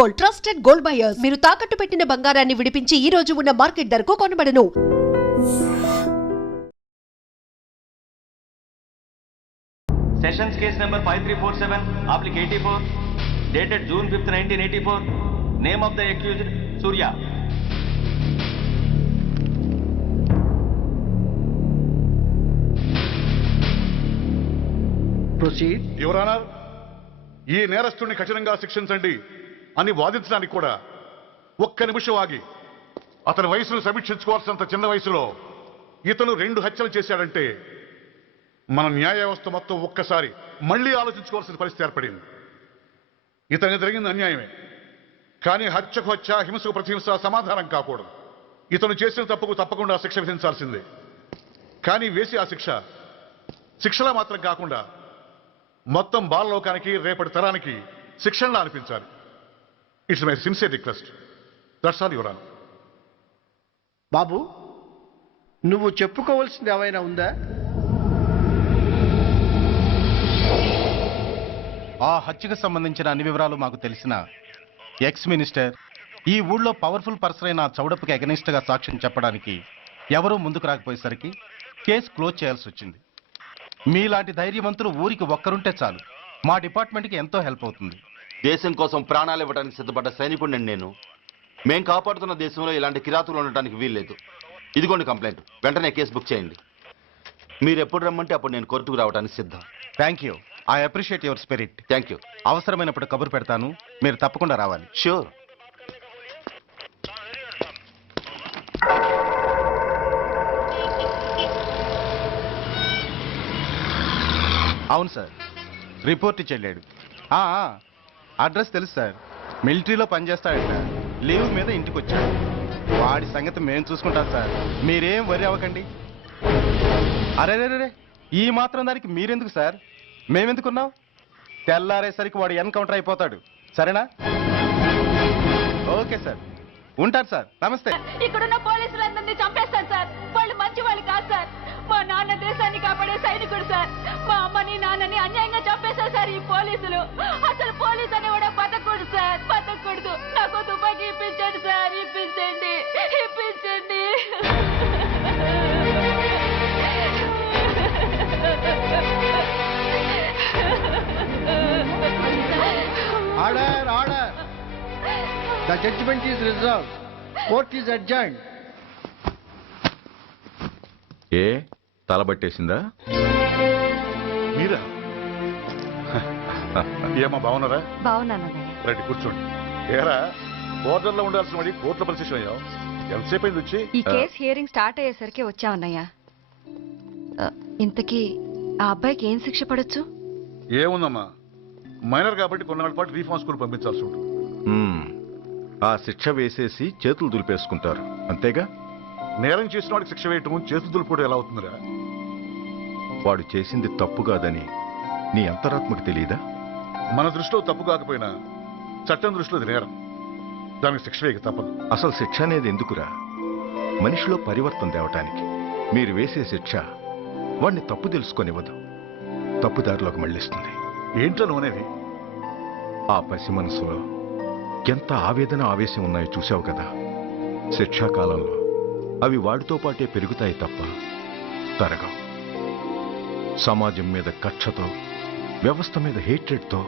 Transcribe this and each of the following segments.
Gold, trusted gold buyers. మీరు తాకట్టు పెట్టిన బంగారాన్ని విడిపించి ఈ రోజు ఉన్న మార్కెట్ ధరకు కొనబడను. Sessions case number 5347, applic 84, dated June 5th, 1984. Name of the accused, Surya. Proceed. Your Honor, ఈ నేరస్తుడిని కఠినంగా శిక్షించండి అని వాదించడానికి కూడా ఒక్క నిమిషం ఆగి అతని వయసును సమీక్షించుకోవాల్సినంత చిన్న వయసులో ఇతను 2 హత్యలు చేశాడంటే మన న్యాయ వ్యవస్థ మొత్తం ఒక్కసారి మళ్లీ ఆలోచించుకోవాల్సిన పరిస్థితి ఏర్పడింది. ఇతనికి జరిగింది అన్యాయమే, కానీ హత్యకు హత్య, హింసకు ప్రతిహింస సమాధానం కాకూడదు. ఇతను చేసిన తప్పుకు తప్పకుండా శిక్ష విధించాల్సిందే. కానీ వేసి ఆ శిక్షలా మాత్రం కాకుండా మొత్తం బాలలోకానికి, రేపటి తరానికి శిక్షణలా అనిపించాలి. It's my sincere request. That's all your honour. బాబు, నువ్వు చెప్పుకోవాల్సింది ఏమైనా ఉందా? ఆ హత్యకు సంబంధించిన అన్ని వివరాలు మాకు తెలిసిన ఎక్స్ మినిస్టర్ ఈ ఊళ్ళో పవర్ఫుల్ పర్సన్ అయిన చౌడప్పకి అగెనిస్ట్ గా సాక్ష్యం చెప్పడానికి ఎవరూ ముందుకు రాకపోయేసరికి కేసు క్లోజ్ చేయాల్సి వచ్చింది. మీలాంటి ధైర్యవంతులు ఊరికి ఒక్కరుంటే చాలు, మా డిపార్ట్మెంట్కి ఎంతో హెల్ప్ అవుతుంది. దేశం కోసం ప్రాణాలు ఇవ్వడానికి సిద్ధపడ్డ సైనికుడిని నేను. మేం కాపాడుతున్న దేశంలో ఇలాంటి కిరాతులు ఉండటానికి వీల్లేదు. ఇదిగోండి కంప్లైంట్, వెంటనే కేసు బుక్ చేయండి. మీరు ఎప్పుడు రమ్మంటే అప్పుడు నేను కోర్టుకు రావడానికి సిద్ధం. Thank you, I appreciate your spirit. Thank you. అవసరమైనప్పుడు కబురు పెడతాను, మీరు తప్పకుండా రావాలి. షూర్. అవును సార్, రిపోర్ట్ ఇచ్చి వెళ్ళాడు. అడ్రస్ తెలుసు సార్, మిలిటరీలో పనిచేస్తాడంట. లీవ్ మీద ఇంటికి వచ్చాడు. వాడి సంగతి మేము చూసుకుంటాం సార్, మీరేం వరి అవ్వకండి. అరే ఈ మాత్రం దానికి మీరెందుకు సార్, మేమెందుకున్నాం? తెల్లారేసరికి వాడు ఎన్కౌంటర్ అయిపోతాడు. సరేనా? ఓకే సార్, ఉంటారు సార్. నమస్తే. ఇక్కడున్న పోలీసులందరినీ చంపేస్తారు సార్. వాళ్ళు మంచి వాళ్ళు కాదు సార్. మా నాన్న దేశాన్ని కాపాడే సైనికుడు సార్. మా అమ్మని నాన్నని అన్యాయంగా చంపేశారు సార్ ఈ పోలీసులు. అసలు పోలీసు అని కూడా బతకూడదు సార్, బతకూడదు. నాకు తుపాకీ ఇప్పించండి సార్, ఇప్పించండి, ఇప్పించండి. Order, order. The judgment is reserved. Court is adjourned. ఏ తలబట్టేసిందా? మీరా? ఏమా బాగున్నారా? బాగున్నానన్నయ్య. రండి కూర్చోండి. ఏరా, బోర్డర్లో ఉండాల్సిన వాడి కోర్టులో పరిశీలన అయ్యావు. ఎంతసేపు అయింది వచ్చి? ఈ కేసు హియరింగ్ స్టార్ట్ అయ్యేసరికి వచ్చామన్నయ్య. ఇంతకీ ఆ అబ్బాయికి ఏం శిక్ష పడొచ్చు? ఏముందమ్మా, మైనర్ కాబట్టి కొన్నాళ్ళ పాటు రీఫార్మ్ స్కూల్ పంపించాల్సి ఉంటుంది. ఆ శిక్ష వేసేసి చేతులు దులిపేసుకుంటారు, అంతేగా? నేరం చేసిన వాడికి శిక్ష వేయటం, చేతులు దులుపుకోవడం ఎలా అవుతుందిరా? వాడు చేసింది తప్పు కాదని నీ అంతరాత్మకు తెలియదా? మన దృష్టిలో తప్పు కాకపోయినా చట్టం దృష్టిలో అది నేరం. దానికి శిక్ష వేయక తప్పదు. అసలు శిక్ష అనేది ఎందుకురా? మనిషిలో పరివర్తన తేవటానికి. మీరు వేసే శిక్ష వాడిని తప్పు తెలుసుకొనివ్వదు, తప్పుదారిలోకి మళ్ళిస్తుంది. ఏంటో నువ్వనేది? ఆ పసి మనసులో ఎంత ఆవేదన, ఆవేశం ఉన్నాయో చూసావు కదా. శిక్షాకాలంలో అవి వాడితో పాటే పెరుగుతాయి తప్ప తరగవు. సమాజం మీద కక్షతో, వ్యవస్థ మీద హేట్రెడ్తో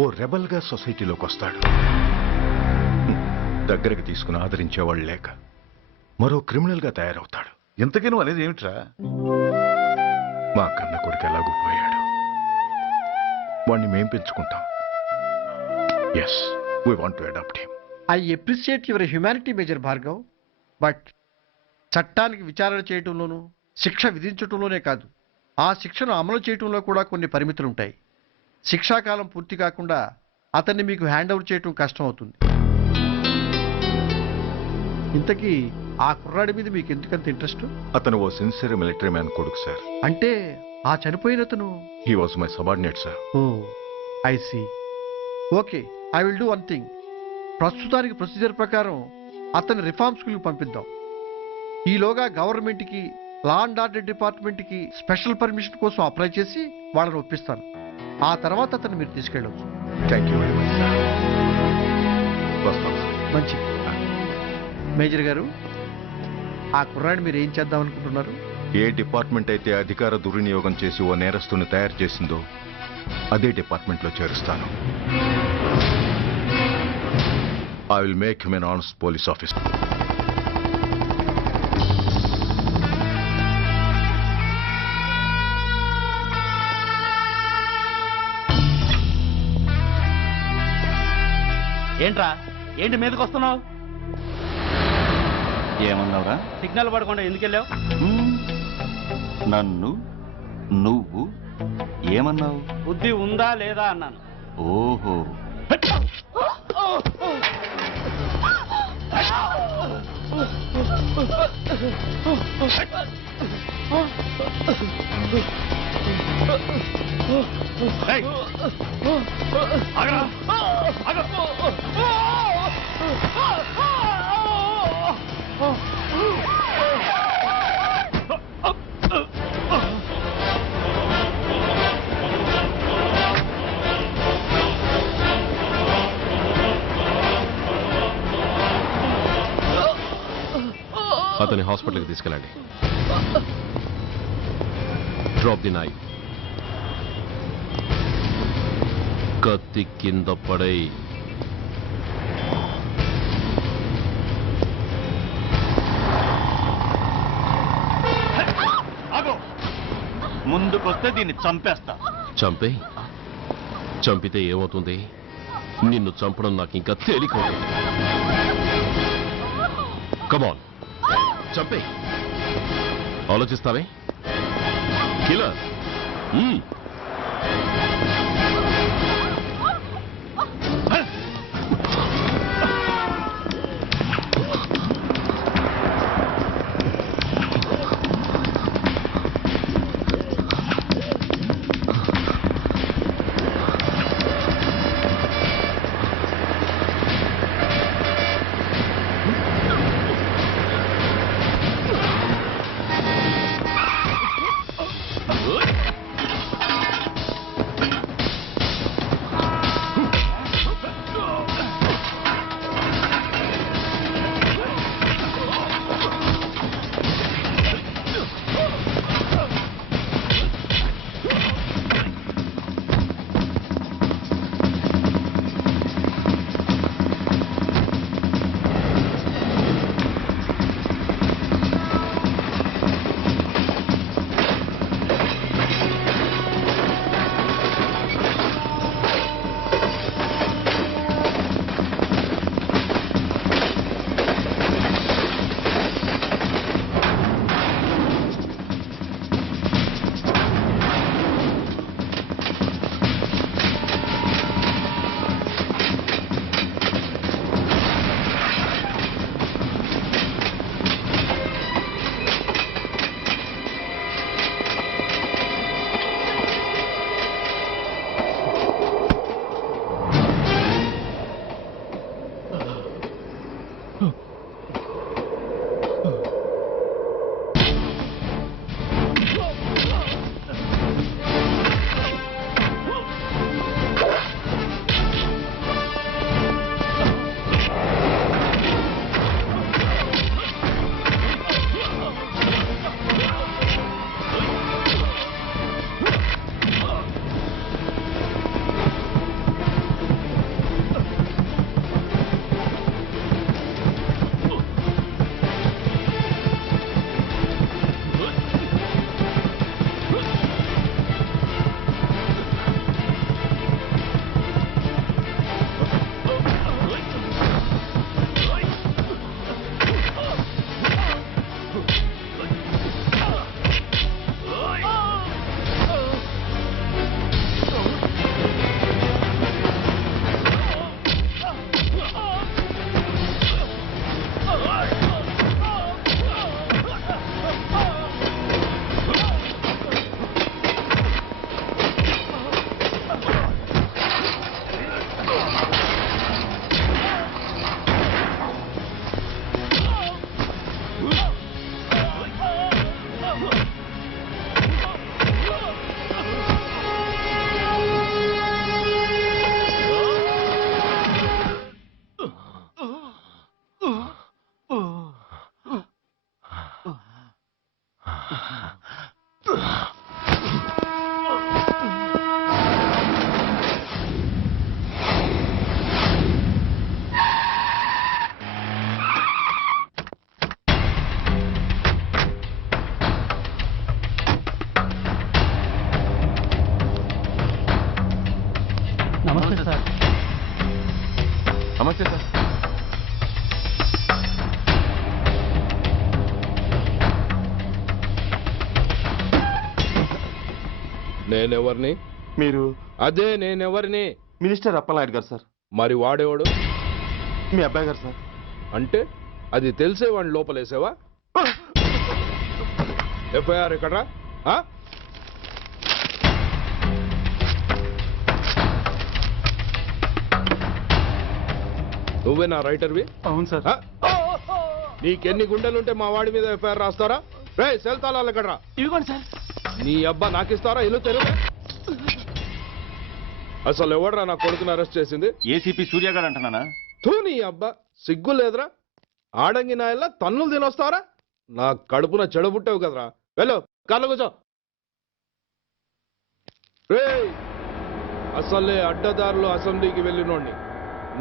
ఓ రెబల్గా సొసైటీలోకి వస్తాడు. దగ్గరకు తీసుకుని ఆదరించేవాళ్ళు లేక మరో క్రిమినల్గా తయారవుతాడు. ఇంతకీ నువ్వు అనేది ఏమిట్రా? మా కన్న కొడుకు ఎలాగూ పోయాడు, వాణ్ణి మేం పెంచుకుంటాం. Yes, we want to adopt him. I appreciate your humanity, Major Bhargav. But చట్టానికి విచారణ చేయటంలోనూ, శిక్ష విధించటంలోనే కాదు, ఆ శిక్షను అమలు చేయటంలో కూడా కొన్ని పరిమితులు ఉంటాయి. శిక్షాకాలం పూర్తి కాకుండా అతన్ని మీకు హ్యాండ్ ఓవర్ చేయటం కష్టం అవుతుంది. ఇంతకీ ఆ కుర్రాడి మీద మీకు ఎందుకంత ఇంట్రెస్ట్? అతను ఓ సిన్సియర్ మిలిటరీ మ్యాన్ కొడుకు సార్. అంటే ఆ చనిపోయిన అతను? He was my subordinate sir. Oh, I see. Okay, I will do one thing. ప్రస్తుతానికి ప్రొసీజర్ ప్రకారం అతన్ని రిఫార్మ్ స్కూల్కి పంపిద్దాం. ఈలోగా గవర్నమెంట్కి, లా అండ్ ఆర్డర్ డిపార్ట్మెంట్కి స్పెషల్ పర్మిషన్ కోసం అప్లై చేసి వాళ్ళని ఒప్పిస్తాను. ఆ తర్వాత అతన్ని మీరు తీసుకెళ్ళవచ్చు. Thank you very much sir. మంచిది. మేజర్ గారు, ఆ కుర్రాడిని మీరు ఏం చేద్దాం అనుకుంటున్నారు? ఏ డిపార్ట్మెంట్ అయితే అధికార దుర్వినియోగం చేసి ఓ నేరస్తుని తయారు చేసిందో అదే డిపార్ట్మెంట్లో చేరుస్తాను. I will make him an honest police officer. ఏంట్రా, ఏంటి మీదకి వస్తున్నావు? ఏమన్నావురా? సిగ్నల్ పడకుండా ఎందుకు వెళ్ళావు? నన్ను నువ్వు ఏమన్నావు? బుద్ధి ఉందా లేదా అన్నాను. ఓహో, అతని హాస్పిటల్కి తీసుకెళ్ళండి. Drop the knife. కత్తి కింద పడై. ముందుకొస్తే దీన్ని చంపేస్తా. చంపే. చంపితే ఏమవుతుంది? నిన్ను చంపడం నాకు ఇంకా తేలికవుతుంది. కమాన్, చంపే. ఆలోచిస్తావే కిల్లర్? నమస్తే సార్. నేనెవరిని? మీరు అదే నేనెవరిని? మినిస్టర్ అప్పలనాయుడు గారు సార్. మరి వాడేవాడు? మీ అబ్బాయి గారు సార్. అంటే అది తెలిసే వాడిని లోపలేసావా? ఎఫ్ఐఆర్ ఎక్కడ్రా? ఆ? నువ్వేనా రైటర్వి? అవును సార్. ఆ? నీకెన్ని గుండెలుంటే మా వాడి మీద ఎఫ్ఐఆర్ రాస్తారా? రే సెల్ తాళాలు ఎక్కడ్రా? ఇదిగోండి సార్. నీ అబ్బా నాకిస్తారా? ఇల్లు తెరువు. అసలు ఎవడ్రా నా కొడుకుని అరెస్ట్ చేసింది? ఏసీపీ సూర్య గారు అంటున్నానా? తూ నీ అబ్బా సిగ్గు లేదురా? ఆడంగి నాయల్లా తన్నులు తినొస్తారా? నా కడుపున చెడబుట్టావు కదరా. వెళ్ళు కార్లో కూర్చో. రేయ్ అసలే అడ్డదారులు అసెంబ్లీకి వెళ్ళినోడిని.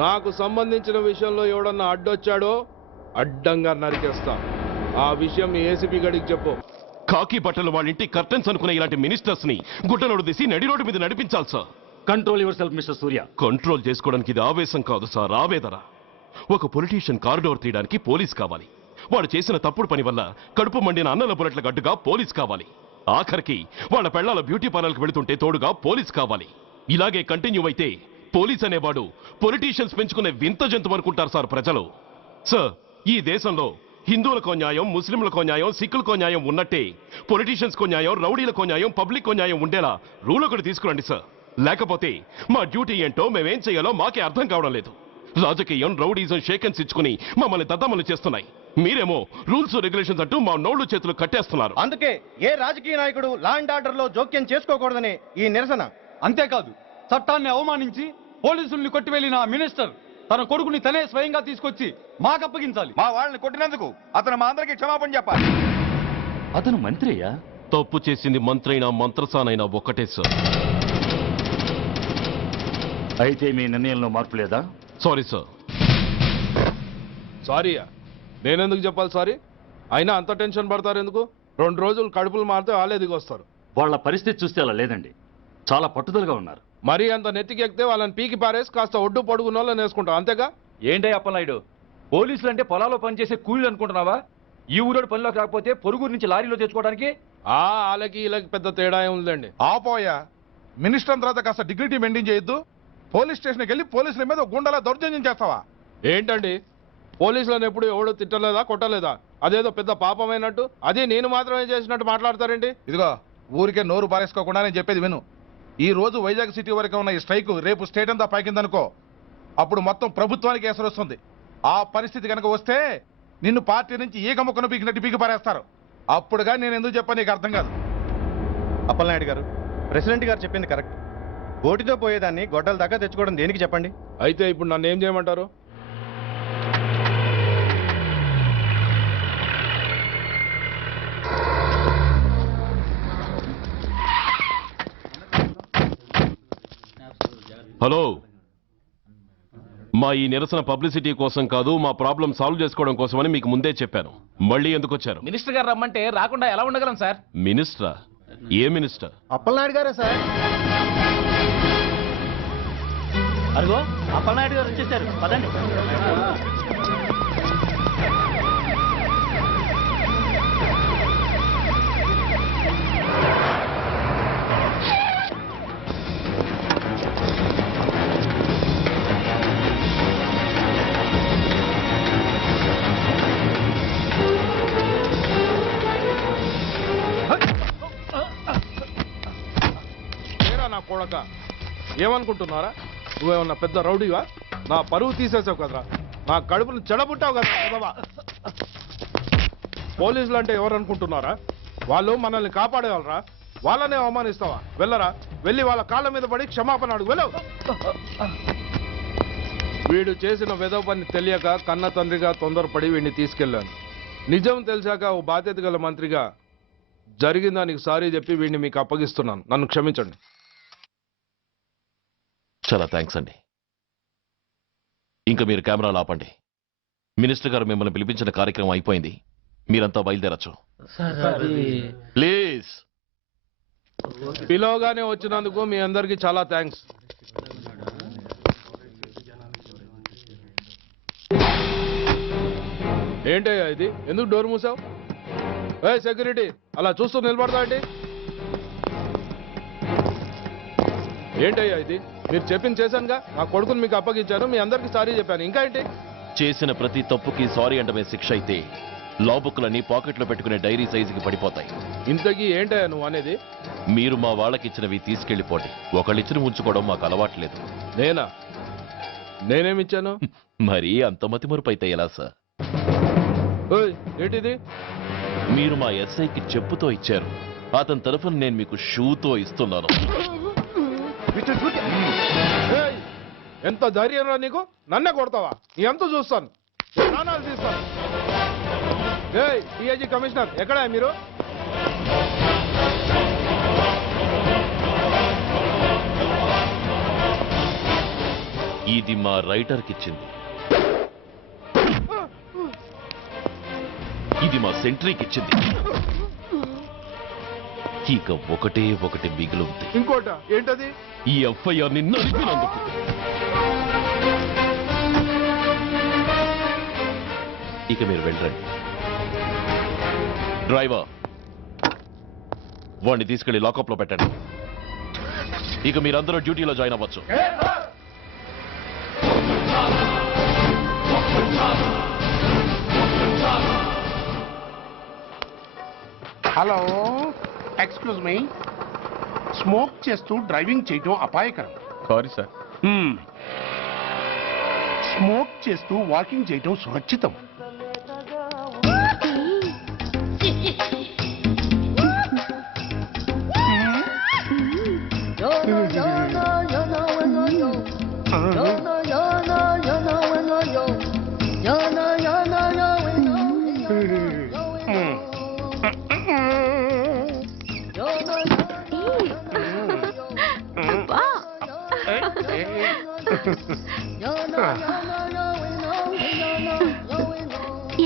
నాకు సంబంధించిన విషయంలో ఎవడన్నా అడ్డొచ్చాడో అడ్డంగా నరికేస్తా. ఆ విషయం మీ ఏసీపీ గడికి చెప్పు. కాకి బట్టలు వాళ్ళ ఇంటి కర్టెన్స్ అనుకునే ఇలాంటి మినిస్టర్స్ ని గుడ్డలోడు తీసి నడి రోడ్డు మీద నడిపించాలి sir. Control your self mister Surya. Control చేసుకోవడానికి ఇది ఆవేశం కాదు సార్, ఆవేదన. ఒక పొలిటీషియన్ కారిడోర్ తీయడానికి పోలీస్ కావాలి. వాడు చేసిన తప్పుడు పని వల్ల కడుపు మండిన అన్నల బుల్లెట్ల గడ్డుగా పోలీస్ కావాలి. ఆఖరికి వాళ్ళ పెళ్లాల బ్యూటీ పార్లర్కి వెళుతుంటే తోడుగా పోలీస్ కావాలి. ఇలాగే కంటిన్యూ అయితే పోలీస్ అనేవాడు పొలిటీషియన్స్ పెంచుకునే వింత జంతువు అనుకుంటారు సార్ ప్రజలు. సార్ ఈ దేశంలో హిందువులకో న్యాయం, ముస్లింలకో న్యాయం, సిక్కులకో న్యాయం ఉన్నట్టే పొలిటీషియన్స్కో న్యాయం, రౌడీలకో న్యాయం, పబ్లిక్కో న్యాయం ఉండేలా రూల్ ఒకటి తీసుకురండి సార్. లేకపోతే మా డ్యూటీ ఏంటో మేమేం చేయాలో మాకే అర్థం కావడం లేదు. రాజకీయం, రౌడీజం షేకెన్స్ ఇచ్చుకుని మమ్మల్ని దద్దమలు చేస్తున్నాయి. మీరేమో రూల్స్ రెగ్యులేషన్స్ అంటూ మా నోళ్లు చేతులు కట్టేస్తున్నారు. అందుకే ఏ రాజకీయ నాయకుడు లా అండ్ ఆర్డర్ లో జోక్యం చేసుకోకూడదని ఈ నిరసన. అంతేకాదు, చట్టాన్ని అవమానించి పోలీసుల్ని కొట్టివెళ్లిన మినిస్టర్ తన కొడుకుని తనే స్వయంగా తీసుకొచ్చి మాకు అప్పగించాలి. మా వాళ్ళని కొట్టినందుకు అతను మా అందరికీ క్షమాపణ చెప్పాలి. అతను మంత్రి అయ్యా. తప్పు చేసింది మంత్రైనా మంత్రసానైనా ఒక్కటే సార్. అయితే మీ నిర్ణయంలో మార్పు లేదా? Sorry sir. సారీయా? నేనెందుకు చెప్పాలి సారీ? అయినా అంత టెన్షన్ పడతారు ఎందుకు? 2 రోజులు కడుపులు మారితే వాళ్ళే దిగొస్తారు. వాళ్ళ పరిస్థితి చూస్తే అలా లేదండి, చాలా పట్టుదలగా ఉన్నారు. మరీ అంత నెత్తికెక్కితే వాళ్ళని పీకి పారేసి కాస్త ఒడ్డు పొడుగున్న వాళ్ళని వేసుకుంటాం, అంతేగా? ఏంటే అప్పలనాయుడు, పోలీసులు అంటే పొలాల్లో పనిచేసే కూలీలు అనుకుంటున్నావా? ఈ ఊరోడు పనిలోకి రాకపోతే పొరుగురు నుంచి లారీలో తెచ్చుకోవడానికి వాళ్ళకి వీళ్ళకి పెద్ద తేడా ఉందండి. ఆపోయా, మినిస్టర్ తర్వాత కాస్త డిగ్నిటీ మెయింటైన్ చేయొద్దు. పోలీస్ స్టేషన్కి వెళ్ళి పోలీసుల మీద గుండెలా దౌర్జన్యం చేస్తావా? ఏంటండి పోలీసులను ఎప్పుడు ఎవడో తిట్టలేదా, కొట్టలేదా? అదేదో పెద్ద పాపమైనట్టు అది నేను మాత్రమే చేసినట్టు మాట్లాడతారేంటి? ఇదిగో ఊరికే నోరు పారేసుకోకుండా నేను చెప్పేది విను. ఈ రోజు వైజాగ్ సిటీ వరకు ఉన్న ఈ స్ట్రైక్ రేపు స్టేట్ అంతా పైకిందనుకో, అప్పుడు మొత్తం ప్రభుత్వానికి ఎసరు వస్తుంది. ఆ పరిస్థితి కనుక వస్తే నిన్ను పార్టీ నుంచి ఈగ ముక్కను పీకినట్టు పీకి పారేస్తారు. అప్పుడుగా నేను ఎందుకు చెప్పాను నీకు అర్థం కాదు. అప్పలనాయుడు గారు, ప్రెసిడెంట్ గారు చెప్పింది కరెక్ట్. గోటితో పోయేదాన్ని గొడ్డల దాకా తెచ్చుకోవడం దేనికి చెప్పండి? అయితే ఇప్పుడు నన్ను ఏం చేయమంటారు? హలో, మా ఈ నిరసన పబ్లిసిటీ కోసం కాదు, మా ప్రాబ్లం సాల్వ్ చేసుకోవడం కోసమని మీకు ముందే చెప్పాను. మళ్ళీ ఎందుకు వచ్చారు? మినిస్టర్ గారు రమ్మంటే రాకుండా ఎలా ఉండగలం సార్? మినిస్టరా? ఏ మినిస్టర్? అప్పలనాయుడు గారే సార్. అదిగో అప్పలనాయుడు గారు వచ్చేసారు, పదండి. నా కొడక ఏమనుకుంటున్నారా? నువ్వేమన్నా పెద్ద రౌడీవా? నా పరువు తీసేసావు కదరా, నా కడుపును చెడబుట్టావు కదా. పోలీసులు అంటే ఎవరు అనుకుంటున్నారా? వాళ్ళు మనల్ని కాపాడేవాళ్ళరా? వాళ్ళనే అవమానిస్తావా? వెళ్ళరా, వెళ్ళి వాళ్ళ కాళ్ళ మీద పడి క్షమాపణ అడుగు, వెళ్ళవు. వీడు చేసిన వెధవ పని తెలియక కన్న తండ్రిగా తొందరపడి వీడిని తీసుకెళ్లాను. నిజం తెలిసాక ఓ బాధ్యత గల మంత్రిగా జరిగిన దానికి సారీ చెప్పి వీడిని మీకు అప్పగిస్తున్నాను. నన్ను క్షమించండి. చాలా థ్యాంక్స్ అండి. ఇంకా మీరు కెమెరాలు ఆపండి. మినిస్టర్ గారు మిమ్మల్ని పిలిపించిన కార్యక్రమం అయిపోయింది, మీరంతా బయలుదేరచ్చు ప్లీజ్. పిలవగానే వచ్చినందుకు మీ అందరికీ చాలా థ్యాంక్స్. ఏంటయ్యా ఇది? ఎందుకు డోర్ మూసావు? ఏ సెక్యూరిటీ, అలా చూస్తూ నిలబడతా ఏంటి? ఏంటయ్యా ఇది? మీరు చెప్పింది చేశానుగా, నా కొడుకుని మీకు అప్పగించాను, మీ అందరికి సారీ చెప్పాను, ఇంకా ఏంటి? చేసిన ప్రతి తప్పుకి సారీ అంటమే శిక్ష అయితే లా బుక్లన్నీ పాకెట్లో పెట్టుకునే డైరీ సైజుకి పడిపోతాయి. ఇంతకీ ఏంటయ్యా నువ్వు అనేది? మీరు మా వాళ్ళకిచ్చినవి తీసుకెళ్లిపోండి. ఒకళ్ళిచ్చిన ఉంచుకోవడం మాకు అలవాట్లేదు. నేనా? నేనేమిచ్చాను? మరి అంత మతిమరుపు అయితే ఎలా సార్? ఓయ్, ఏంటిది? మీరు మా ఎస్ఐకి చెప్పుతో ఇచ్చారు, అతని తరఫున నేను మీకు షూతో ఇస్తున్నాను. ఏయ్, ఎంత ధైర్యం రా నీకు? నన్నే కొడతావా? ఎంత చూస్తాను, ప్రాణాలు తీస్తాను. ఏయ్, డిఐజీ కమిషనర్ ఎక్కడా మీరు? ఇది మా రైటర్కి ఇచ్చింది, ఇది మా సెంట్రీకి ఇచ్చింది. ఇక ఒకటే ఒకటి మిగిలి ఉంది. ఇంకోట ఏంటది? ఈ ఎఫ్ఐఆర్ ని నడిపినందుకు. ఇక మీరు వెళ్ళండి. డ్రైవర్, వాడిని తీసుకెళ్లి లాకప్ లో పెట్టండి. ఇక మీరందరూ డ్యూటీలో జాయిన్ అవ్వచ్చు. Hello, excuse me. స్మోక్ చేస్తూ డ్రైవింగ్ చేయటం అపాయకరం. Sorry sir. స్మోక్ చేస్తూ వాకింగ్ చేయటం సురక్షితం.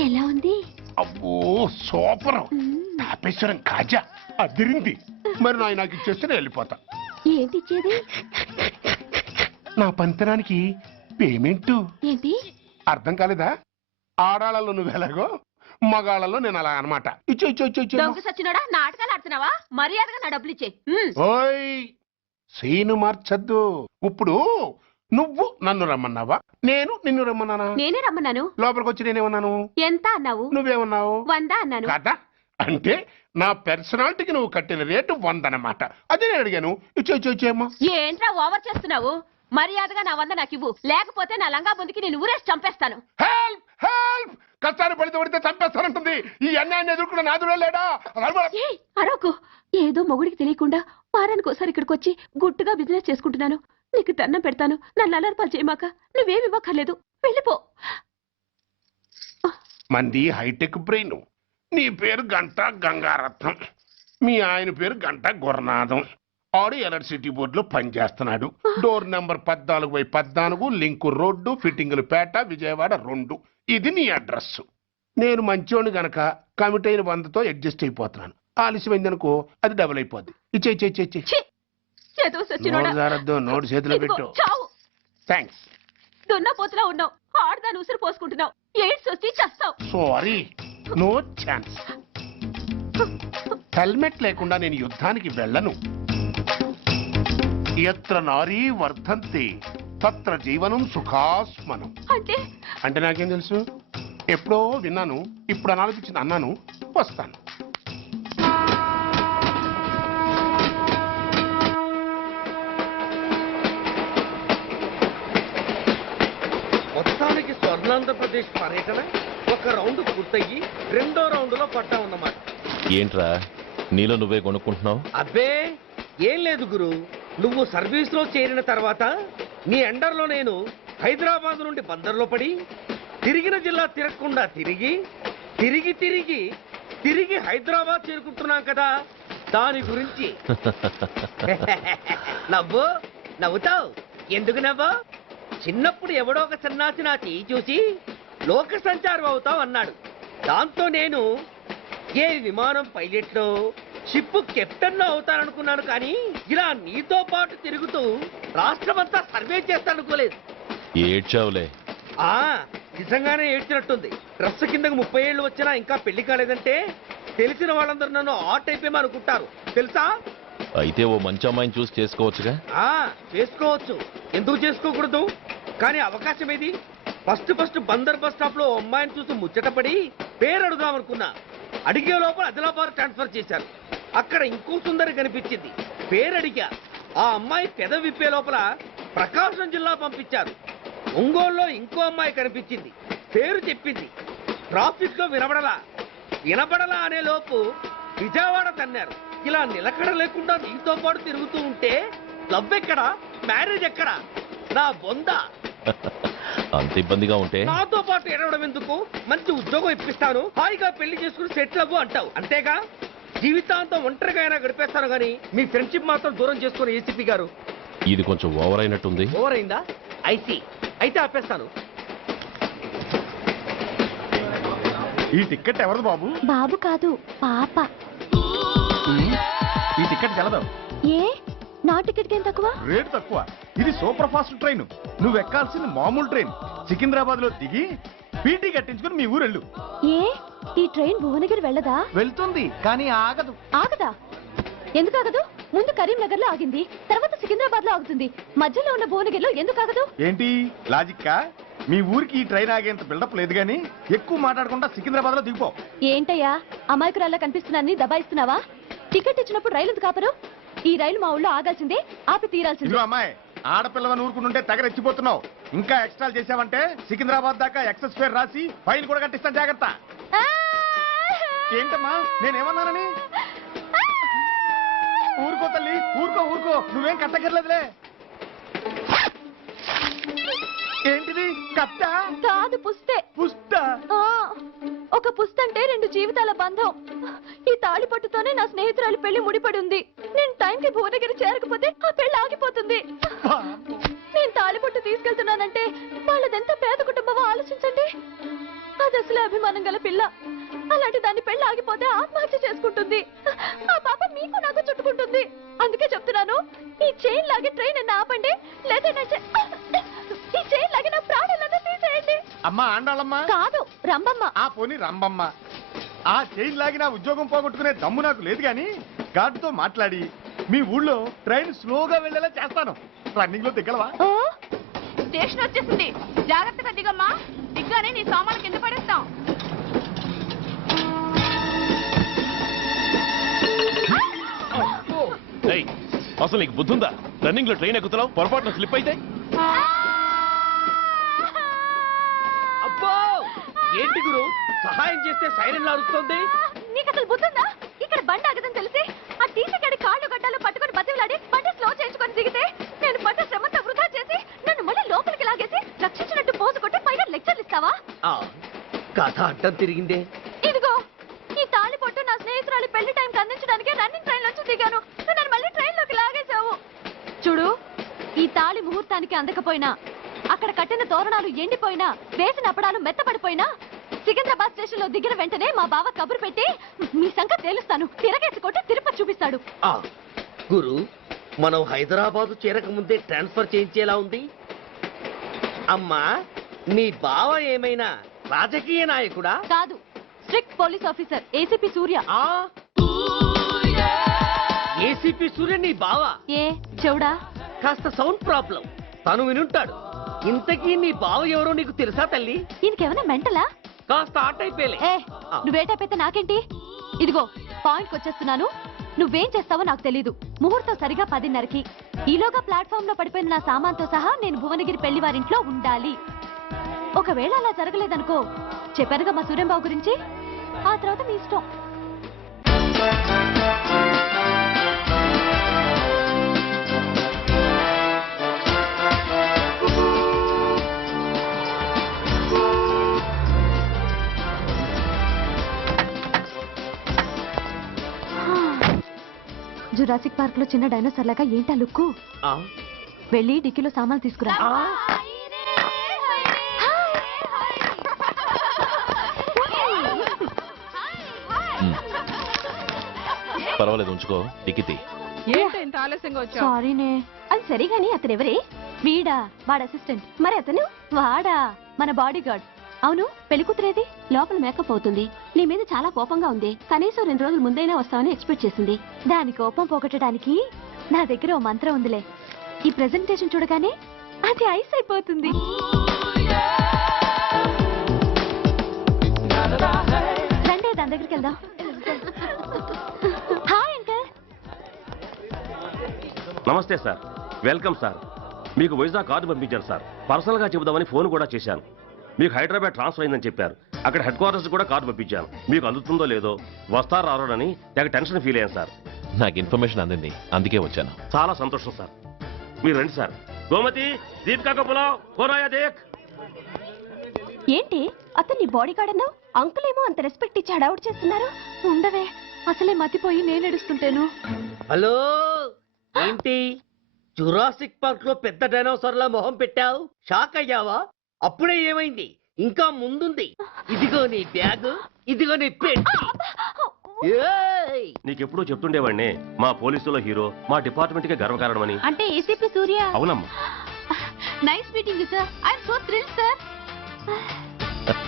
ఎలా ఉంది? అబ్బో సూపర్. తాపేశ్వరం కాజా అదిరింది. మరి నాకు ఇచ్చేస్తే నేను వెళ్ళిపోతా. ఏంటి ఇచ్చేది? నా పంతనానికి పేమెంట్. ఏంటి అర్థం కాలేదా? ఆడాళ్ళలో నువ్వు ఎలాగో, మగాళ్ళలో నేను అలా అనమాట. ఇచ్చో ఇచ్చో ఇచ్చో ఇచ్చో. దొంగ సచ్చినోడా, నాటకాలు ఆడుతున్నావా? మర్యాదగా నా డబ్బులు ఇచ్చే. ఓయ్, సీను మార్చద్దు. ఇప్పుడు నువ్వు నన్ను రమ్మన్నావా, నేను నిన్ను రమ్మన్నానా? నేనే రమ్మన్నాను. లోపలికి వచ్చి నేనేమన్నాను? ఎంత అన్నావు? నువ్వేమన్నావు? 100 అన్నాను. కదా, అంటే నా పర్సనాలిటీకి నువ్వు కట్టిన రేటు 100 అన్నమాట. అదే నేను అడిగాను. ఇచ్చో ఇచ్చో ఇచ్చేమ్మా. ఏంట్రా ఓవర్ చేస్తున్నావు? మర్యాదగా నా 100 నాకు ఇవ్వు, లేకపోతే నా లంగా బొందికి నేను ఊరేసి చంపేస్తాను. Help help. కష్టాలు పడితే చంపేస్తానంటుంది. ఈ అన్యాయాన్ని ఎదుర్కొన్న నాదుడే లేడా? అరవకు. ఏదో మొగుడికి తెలియకుండా వారానికి ఒకసారి ఇక్కడికి వచ్చి గుట్టుగా బిజినెస్ చేసుకుంటున్నాను. నీకు దండం పెడతాను, నన్ను అలర్పాలు చేయమాక. నువ్వేమి ఇవ్వక్కర్లేదు, వెళ్ళిపో. మంది హైటెక్ బ్రెయిన్. నీ పేరు గంట గంగారత్నం, మీ ఆయన పేరు గంట గురునాథం. ఆడు ఎలక్ట్రిసిటీ బోర్డులో పనిచేస్తున్నాడు. డోర్ నెంబర్ 14/14, లింకు రోడ్డు, ఫిట్టింగులు పేట, విజయవాడ 2. ఇది నీ అడ్రస్. నేను మంచోని గనక కమిట్ అయిన 100తో అడ్జస్ట్ అయిపోతున్నాను. ఆలస్యమైందనుకో అది డబుల్ అయిపోద్ది. ఇచ్చే నోటు చేతిలో పెట్టు. థ్యాంక్స్. దున్నపోతులా ఉన్నావు, ఆడదాని ఉసురు పోసుకుంటున్నావు. ఎయిడ్స్ వచ్చి చస్తావు. Sorry, no chance. హెల్మెట్ లేకుండా నేను యుద్ధానికి వెళ్ళను. ఎత్ర నారీ వర్ధంతి తత్ర జీవనం సుఖాస్మనం. అంటే నాకేం తెలుసు? ఎప్పుడో విన్నాను, ఇప్పుడు అనాలనిపించింది అన్నాను. వస్తాను. మొత్తానికి స్వర్ణాంధ్రప్రదేశ్ పర్యటన ఒక రౌండ్ పూర్తయ్యి 2వ రౌండ్లో పడ్డా ఉన్నమాట. ఏంట్రా నీలో నువ్వే కొనుక్కుంటున్నావు? అబ్బే ఏం లేదు గురు. నువ్వు సర్వీస్ లో చేరిన తర్వాత నీ అండర్లో నేను హైదరాబాద్ నుండి బందర్లో పడి తిరిగిన జిల్లా తిరగకుండా తిరిగి తిరిగి తిరిగి తిరిగి హైదరాబాద్ చేరుకుంటున్నాం కదా, దాని గురించి. నవ్వుతావు ఎందుకు నవ్వు? చిన్నప్పుడు ఎవడో ఒక సన్నాసి నా చెయ్యి చూసి లోక సంచారం అవుతావు అన్నాడు. దాంతో నేను ఏ విమానం పైలట్లో షిప్ కెప్టెన్ అవుతాననుకున్నాను, కానీ ఇలా నీతో పాటు తిరుగుతూ రాష్ట్రమంతా సర్వే చేస్తానుకోలేదు. ఏడ్చావులే. నిజంగానే ఏడ్చినట్టుంది. డ్రెస్ కిందకు 30 ఏళ్ళు వచ్చినా ఇంకా పెళ్లి కాలేదంటే తెలిసిన వాళ్ళందరూ నన్ను ఆట్ అయిపోయి అనుకుంటారు తెలుసా. అయితే ఓ మంచి అమ్మాయిని చూసి చేసుకోవచ్చుగా. చేసుకోవచ్చు, ఎందుకు చేసుకోకూడదు? కానీ అవకాశం ఏది? ఫస్ట్ బందర్ బస్ స్టాప్ లో అమ్మాయిని చూసి ముచ్చటపడి పేరు అడుగుదామనుకున్నా. అడిగే లోపల ఆదిలాబాద్ ట్రాన్స్ఫర్ చేశారు. అక్కడ ఇంకో సుందరి కనిపించింది, పేరు అడిగా. ఆ అమ్మాయి పెద విప్పే లోపల ప్రకాశం జిల్లా పంపించారు. ఒంగోలులో ఇంకో అమ్మాయి కనిపించింది, పేరు చెప్పింది. ట్రాఫిక్ లో వినబడలా అనే లోపు విజయవాడ తన్నారు. ఇలా నిలకడ లేకుండా నీతో పాటు తిరుగుతూ ఉంటే లవ్ ఎక్కడా, మ్యారేజ్ ఎక్కడా? నా బొంద. అంత ఇబ్బందిగా ఉంటే నాతో పాటు ఎడవడం ఎందుకు? మంచి ఉద్యోగం ఇప్పిస్తాను, హాయిగా పెళ్లి చేసుకుని సెటిల్ అవ్వు అంటావు అంతేగా. జీవితాంతం ఒంటరిగా అయినా గడిపేస్తాను గానీ మీ ఫ్రెండ్షిప్ మాత్రం దూరం చేసుకుని ఏసీపీ గారు. ఇది కొంచెం ఓవర్ అయినట్టుంది. ఓవర్ అయిందా? అయితే ఆపేస్తాను. ఈ టికెట్ ఎవరిది బాబు? బాబు కాదు, పాప. ఈ టికెట్ గలదు. ఏ నా టికెట్ ఏం తక్కువ? రేటు తక్కువ. ఇది సూపర్ ఫాస్ట్ ట్రైన్. నువ్వు ఎక్కాల్సింది మామూలు ట్రైన్. సికింద్రాబాద్ లో దిగి పీటీ కట్టించుకుని మీ ఊరెళ్ళు. ఏ ఈ ట్రైన్ భువనగిరి వెళ్ళదా? వెళ్తుంది కానీ ఆగదు. ఆగదా? ఎందుకు ఆగదు? ముందు కరీంనగర్ లో ఆగింది, తర్వాత సికింద్రాబాద్ లో ఆగుతుంది. మధ్యలో ఉన్న భువనగిరిలో ఎందుకు ఆగదు? ఏంటి లాజిక్కా? మీ ఊరికి ఈ ట్రైన్ ఆగేంత బిల్డప్ లేదు గానీ ఎక్కువ మాట్లాడకుండా సికింద్రాబాద్ లో దిగిపో. ఏంటయ్యా అమాయకురాల్లా కనిపిస్తున్నానని దబాయిస్తున్నావా? టికెట్ ఇచ్చినప్పుడు రైలు ఎందుకు ఆపరు? ఈ రైలు మా ఊళ్ళో ఆగాల్సిందే, ఆపి తీరాల్సిందే. అమ్మాయి ఆడపిల్లగా ఊరుకుంటుంటే తెగరెచ్చిపోతున్నావు. ఇంకా ఎక్స్ట్రా చేసావంటే సికింద్రాబాద్ దాకా ఎక్సెస్ ఫేర్ రాసి ఫైన్ కూడా కట్టిస్తాను, జాగ్రత్త. ఏంటమ్మా నేనేమన్నానని? ఊరుకో తల్లి, ఊరుకో, నువ్వేం కట్టగర్లేదులే. ఏంటిది? కట్ట కాదు, పుస్తే. పుస్త? ఒక పుస్తంటే 2 జీవితాల బంధం. ఈ తాళి పట్టుతోనే నా స్నేహితురాలి పెళ్లి ముడిపడి ఉంది. నేను టైంకి భువనగిరి చేరకపోతే ఆ పెళ్లి ఆగిపోతుంది. నేను తాళిపట్టు తీసుకెళ్తున్నానంటే వాళ్ళదెంత పేద కుటుంబమో ఆలోచించండి. అది అసలు అభిమానం గల పిల్ల. అలాంటి దాని పెళ్లి ఆగిపోతే ఆత్మహత్య చేసుకుంటుంది. ఆ పాప మీకు నాకు చుట్టుకుంటుంది. అందుకే చెప్తున్నాను, ఈ చైన్ లాగే ట్రైన్ అన్న ఆపండి, లేదా ఈ చైన్ లాగే నా ప్రాణాలను తీసేయండి. అమ్మా ఆండాళ్ళమ్మ కాదు, రంబమ్మ. ఆ పోని రంబమ్మ. ఆ చైన్ లాగి నా ఉద్యోగం పోగొట్టుకునే దమ్ము నాకు లేదు గాని గార్డుతో మాట్లాడి మీ ఊళ్ళో ట్రైన్ స్లోగా వెళ్ళేలా చేస్తాను. రన్నింగ్ లో దిగలవా? స్టేషన్ వచ్చేసింది, జాగ్రత్తగా దిగమ్మా. దిగ్గానే నీ సామాన్లు కింద పడేస్తాం. అసలు నీకు బుద్ధుందా? రన్నింగ్ లో ట్రైన్ ఎక్కుతున్నావు, పొరపాటున స్లిప్ అయితే? అబ్బో ఏంటి గురు, సహాయం చేస్తే సైరన్ అరుస్తుంది. నీకు అసలు బుద్ధుందా? ఇక్కడ బండి ఆగదని తెలిసి ఆ టీసీగాడి కాళ్ళు గడ్డలు పట్టుకొని బతిలాడి బండి స్లో చేయించుకొని దిగితే నేను పడ్డ శ్రమంతా వృధా చేసి నన్ను మళ్ళీ లోపలికి లాగేసి రక్షించినట్టు పోసు కొట్టి పైగా లెక్చర్లు ఇస్తావా? కథ అడ్డం తిరిగిందే. ఇదిగో ఈ తాళి పొట్టు నా స్నేహితురాలి పెళ్లి టైంకి అందించడానికి రన్నింగ్ ట్రైన్ నుంచి దిగాను. నన్ను మళ్ళీ ట్రైన్ లోకి లాగేశావు. చూడు, ఈ తాళి ముహూర్తానికి అందకపోయినా, అక్కడ కట్టిన తోరణాలు ఎండిపోయినా, వేసిన అప్పడాలు మెత్తపడిపోయినా, సికింద్రాబాద్ స్టేషన్ లో దిగిన వెంటనే మా బావ కబురు పెట్టి మీ సంగతి తేలుస్తాను, తిరగేసి కొట్టి తిరుపతి చూపిస్తాడు. గురు, మనం హైదరాబాద్ చేరక ముందే ట్రాన్స్ఫర్ చేయించేలా ఉంది. అమ్మా, నీ బావ ఏమైనా రాజకీయ నాయకుడా? కాదు, స్ట్రిక్ట్ పోలీస్ ఆఫీసర్, ఏసీపీ సూర్య. ఏసీపీ సూర్య నీ బావ? ఏ చెవుడా? కాస్త సౌండ్ ప్రాబ్లం, తను వినుంటాడు. ఇంతకీ నీ బావ ఎవరో నీకు తెలుసా తల్లి? ఈయనకేమైనా మెంటలా? కాస్త ఆటైపోయలే. నువ్వేటైపోతే నాకేంటి? ఇదిగో పాయింట్కి వచ్చేస్తున్నాను. నువ్వేం చేస్తావో నాకు తెలీదు. ముహూర్తం సరిగా 10:30కి. ఈలోగా ప్లాట్ఫామ్ లో పడిపోయిన నా సామాన్తో సహా నేను భువనగిరి పెళ్లి వారింట్లో ఉండాలి. ఒకవేళ అలా జరగలేదనుకో, చెప్పానుగా మా సూర్యంబాబు గురించి, ఆ తర్వాత మీ ఇష్టం. జురాసిక్ పార్క్ లో చిన్న డైనోసార్ లాగా ఏంటా లుక్కు? వెళ్ళి డిక్కీలో సామాన్లు తీసుకురా. పర్వాలేదు, ఉంచుకో. టికెట్ ఏంటి ఇంత ఆలస్యంగా వచ్చావు? సారీనే. అది సరిగాని అతను ఎవరే? వీడా, వాడు అసిస్టెంట్. మరి అతను వాడా, మన బాడీ గార్డ్. అవును పెళ్లి కూతురేది? లోపల మేకప్ అవుతుంది. నీ మీద చాలా కోపంగా ఉంది. కనీసం 2 రోజుల ముందైనా వస్తామని ఎక్స్పెక్ట్ చేసింది. దాని కోపం పోగొట్టడానికి నా దగ్గర ఓ మంత్రం ఉందిలే. ఈ ప్రెజెంటేషన్ చూడగానే అది ఐస్ అయిపోతుంది. రండి దాని దగ్గరికి వెళ్దాం. Hi uncle. నమస్తే సార్, వెల్కమ్ సార్. మీకు వైజాగ్ కార్డు పంపించారు సార్. పర్సనల్గా చెబుదామని ఫోన్ కూడా చేశాను. మీకు హైదరాబాద్ ట్రాన్స్ఫర్ అయిందని చెప్పారు. అక్కడ హెడ్ క్వార్టర్స్ కూడా కార్డు పంపించాను. మీకు అందుతుందో లేదో, వస్తారో రారోనని తెగ టెన్షన్ ఫీల్ అయ్యాను సార్. నాకు ఇన్ఫర్మేషన్ అందింది, అందుకే వచ్చాను. చాలా సంతోషం సార్. మీరు రండి సార్. గోమతి, దీపికా కపులావ్, కోరాయా దేక్. ఏంటి అతను నీ బాడీ గార్డ్ అన్నావు? అంకుల్ ఏమో అంత రెస్పెక్ట్ ఇచ్చి హడావుడు చేస్తున్నారు. ఉండవే, అసలే మతిపోయి నేను ఎడుస్తుంటాను. హలో, ఏంటి జురాసిక్ పార్క్ లో పెద్ద డైనోసార్ లా మొహం పెట్టావు? షాక్ అయ్యావా? అప్పుడే ఏమైంది? ఇంకా ముందుంది. ఇదిగో నీ బ్యాగ్, ఇదిగో నీ పెట్టి. నీకెప్పుడూ చెప్తుండేవాడిని, మా పోలీసులో హీరో, మా డిపార్ట్మెంట్ కే గర్వకారణమని. అంటే ఏసీపీ సూర్య. అవునమ్మా. Nice meeting sir. I'm so thrilled sir.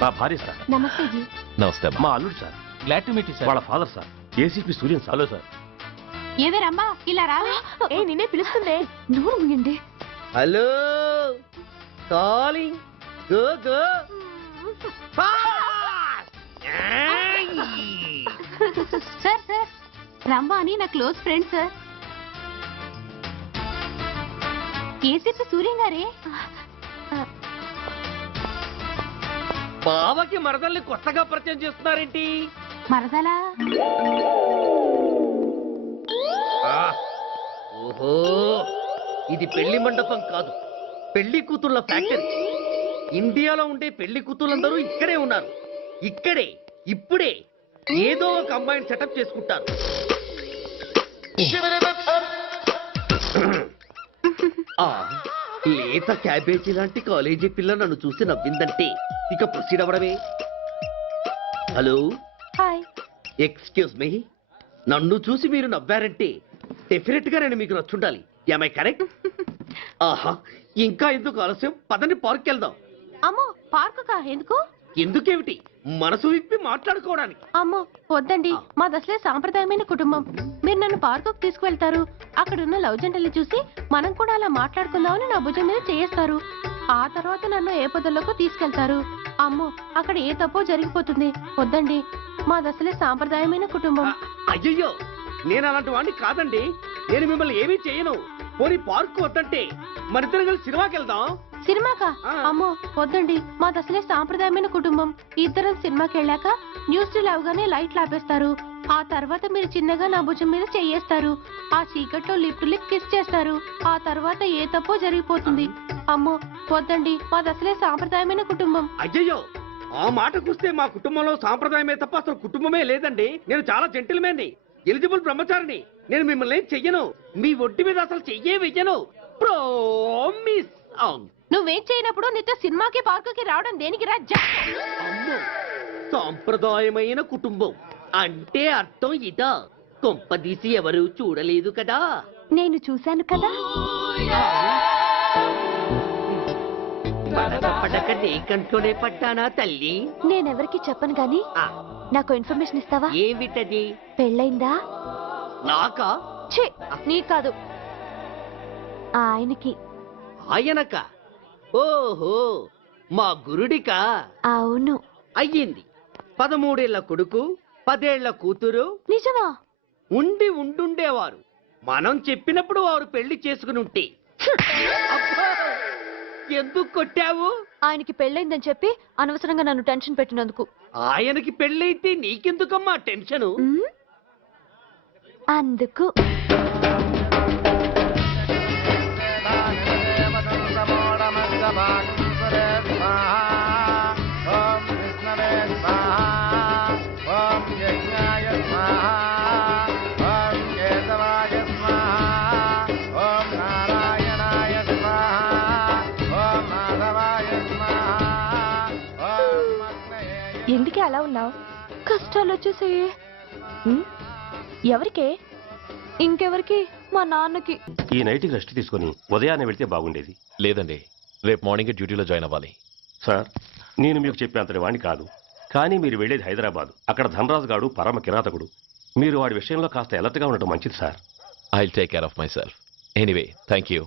మా భార్య సార్. నమస్తే జీ. నమస్తే. మా అల్లుడు sir. Glad to meet you sir. వాళ్ళ father sir, ACP Suryan sir. Hello sir. ఏవే రమ్మా, ఇలా రావే. ఏ నిన్నే పిలుస్తుందే. నోరు మూయండి. Hello, calling. Go go. Sir sir, Ramma అని నా close friend sir. ACP Suryam గారే. బావకి మరదల్ని కొత్తగా పరిచయం చేస్తున్నారేంటి? మరదలా? ఓహో, ఇది పెళ్లి మండపం కాదు, పెళ్లి కూతుళ్ళ ఫ్యాక్టరీ. ఇండియాలో ఉండే పెళ్లి కూతుళ్ళందరూ ఇక్కడే ఉన్నారు. ఇక్కడే ఇప్పుడే ఏదో ఒక అమ్మాయిని సెటప్ చేసుకుంటారు. ఆ, లేత క్యాబేజీ లాంటి కాలేజీ పిల్ల నన్ను చూసి నవ్విందంటే ఇక ప్రొసీడ్ అవ్వడమే. Hello, hi. ఎక్స్క్యూజ్ మీ, నన్ను చూసి మీరు నవ్వారంటే డెఫినెట్ గా నేను మీకు నచ్చుండాలి. Am I correct? ఆహా, ఇంకా ఎందుకు ఆలస్యం? పదండి పార్క్ వెళ్దాం. అమ్మో, పార్కు కా? ఎందుకు? ఎందుకేమిటి, మనసు విప్పి మాట్లాడుకోవడానికి. అమ్మో వద్దండి, మాది అసలే సాంప్రదాయమైన కుటుంబం. మీరు నన్ను పార్కుకు తీసుకువెళ్తారు, అక్కడున్న లవ్ జంటలు చూసి మనం కూడా అలా మాట్లాడుకుందామని నా భుజం మీద చేస్తారు. ఆ తర్వాత నన్ను ఏ పొదల్లోకి తీసుకెళ్తారు. అమ్మో, అక్కడ ఏ తప్పో జరిగిపోతుంది. వద్దండి, మాది అసలే సాంప్రదాయమైన కుటుంబం. అయ్యయ్యో, నేను అలాంటి వాడిని కాదండి. నేను మిమ్మల్ని ఏమీ చేయను. పోనీ పార్క్ వద్దంటే మరిద్దరం కలిసి సినిమాకి వెళ్దాం. సినిమాకా? అమ్మో వద్దండి, మాది అసలే సాంప్రదాయమైన కుటుంబం. ఇద్దరం సినిమాకి వెళ్ళాక న్యూస్ అవగానే లైట్లు ఆపేస్తారు. ఆ తర్వాత మీరు చిన్నగా నా భుజం మీద చెయ్యేస్తారు. ఆ చీకట్లో లిప్ టు లిప్ కిస్ చేస్తారు. ఆ తర్వాత ఏ తప్పో జరిగిపోతుంది. అమ్మో వద్దండి, మాది అసలే సాంప్రదాయమైన కుటుంబం. అయ్యయ్యో, ఆ మాటకొస్తే మా కుటుంబంలో సాంప్రదాయమే తప్ప అసలు కుటుంబమే లేదండి. నేను చాలా జెంటిల్మెన్ని, ఎలిజిబుల్ బ్రహ్మచారిని. నేను మిమ్మల్ని ఏం చెయ్యను. మీ ఒంటి మీద అసలు చెయ్యే వెయ్యను. ప్రామిస్. నువ్వేం చేయనప్పుడు నీతో సినిమాకి పార్కుకి రావడం దేనికి రాజ్జా? అమ్మో, సాంప్రదాయమైన కుటుంబం అంటే అర్థం ఇదా? కొంపదీసి ఎవరు చూడలేదు కదా? నేను చూశాను కదా. పడక నీ కంట్లోనే పడ్డానా తల్లి? నేనెవరికి చెప్పను గాని నాకు ఇన్ఫర్మేషన్ ఇస్తావా? ఏమిటది? పెళ్ళైందా? నాకా? ఛీ, నీ కాదు, ఆయనకి. ఆయనక? ఓహో, మా గురుడికా? అవును. అయ్యింది. 13 ఏళ్ల కొడుకు, 10 ఏళ్ల కూతురు. నిజమా? ఉండి ఉండుండేవారు. మనం చెప్పినప్పుడు వారు పెళ్లి చేసుకుని ఉంటే. అబ్బా, ఎందుకు కొట్టావు? ఆయనకి పెళ్ళైందని చెప్పి అనవసరంగా నన్ను టెన్షన్ పెట్టినందుకు. ఆయనకి పెళ్ళైతే నీకెందుకమ్మా టెన్షను? అందుకు. ఎందుకే అలా ఉన్నావు? కష్టాలు వచ్చేసాయి. ఎవరికే? ఇంకెవరికి? మా నాన్నకి. ఈ నైట్ రెస్ట్ తీసుకొని ఉదయాన్నే వెళ్తే బాగుండేది. లేదండి, రేపు మార్నింగ్ డ్యూటీలో జాయిన్ అవ్వాలి. సార్, నేను మీకు చెప్పేంతటి వాణ్ణి కాదు, కానీ మీరు వెళ్ళేది హైదరాబాద్. అక్కడ ధనరాజు గాడు పరమ కిరాతకుడు. మీరు వాడి విషయంలో కాస్త అలర్ట్గా ఉండటం మంచిది sir. I take care of myself. Anyway thank you.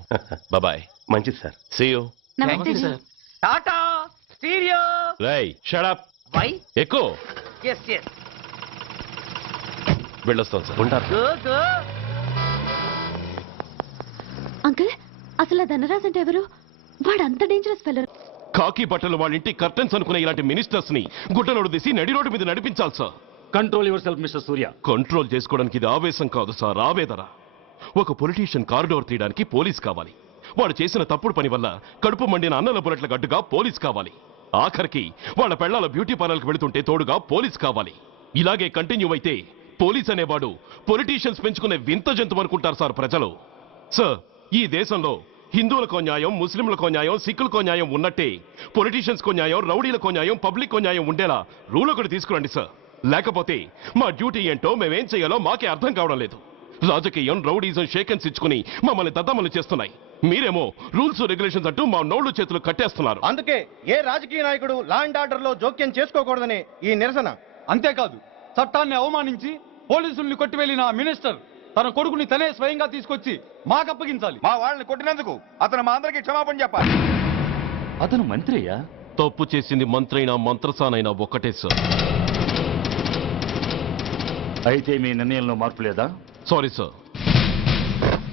Bye. మంచిది సార్. See you. నమస్తే సార్. Tata stereo. రేయ్ షట్ అప్. వై? ఎక్కు. Yes yes. వెళ్ళొస్తాం సార్. ఉంటారు. Go go. అంకుల్, అసలు ఆ ధనరాజ్ అంటే ఎవరు? వాడు అంత డేంజరస్ ఫెల్లర్. కాకి బట్టలు వాళ్ళ ఇంటి కర్టెన్స్ అనుకునే ఇలాంటి మినిస్టర్స్ ని గుడ్డనోడు తీసి నడి రోడ్డు మీద నడిపించాలి sir. Control your self mister Surya. Control చేసుకోవడానికి ఇది ఆవేశం కాదు సార్, ఆవేదన. ఒక పొలిటీషియన్ కారిడోర్ తీయడానికి పోలీస్ కావాలి. వాడు చేసిన తప్పుడు పని వల్ల కడుపు మండిన అన్నల బుల్లెట్ల గడ్డుగా పోలీస్ కావాలి. ఆఖరికి వాళ్ళ పెళ్లాల బ్యూటీ పార్లర్కి వెళుతుంటే తోడుగా పోలీస్ కావాలి. ఇలాగే కంటిన్యూ అయితే పోలీస్ అనేవాడు పొలిటీషియన్స్ పెంచుకునే వింత జంతువు అనుకుంటారు సార్ ప్రజలు. సార్, ఈ దేశంలో హిందువులకో న్యాయం, ముస్లింలకో న్యాయం, సిక్కులకో న్యాయం ఉన్నట్టే పొలిటీషియన్స్కో న్యాయం, రౌడీలకో న్యాయం, పబ్లిక్కో న్యాయం ఉండేలా రూల్ ఒకటి తీసుకురండి సార్. లేకపోతే మా డ్యూటీ ఏంటో మేమేం చేయాలో మాకే అర్థం కావడం లేదు. రాజకీయం, రౌడీజం షేకెన్స్ ఇచ్చుకుని మమ్మల్ని దద్దమలు చేస్తున్నాయి. మీరేమో రూల్స్ రెగ్యులేషన్స్ అంటూ మా నోళ్లు చేతులు కట్టేస్తున్నారు. అందుకే ఏ రాజకీయ నాయకుడు లా అండ్ ఆర్డర్ లో జోక్యం చేసుకోకూడదని ఈ నిరసన. అంతేకాదు, చట్టాన్ని అవమానించి పోలీసుల్ని కొట్టివెళ్లిన మినిస్టర్ తన కొడుకుని తనే స్వయంగా తీసుకొచ్చి మాకు అప్పగించాలి. మా వాళ్ళని కొట్టినందుకు అతను మా అందరికి క్షమాపణ చెప్పాలి. అతను మంత్రి అయ్యా. తప్పు చేసింది మంత్రైనా మంత్రసానైనా ఒక్కటే సార్. అయితే మీ నిర్ణయంలో మార్పు లేదా? Sorry sir,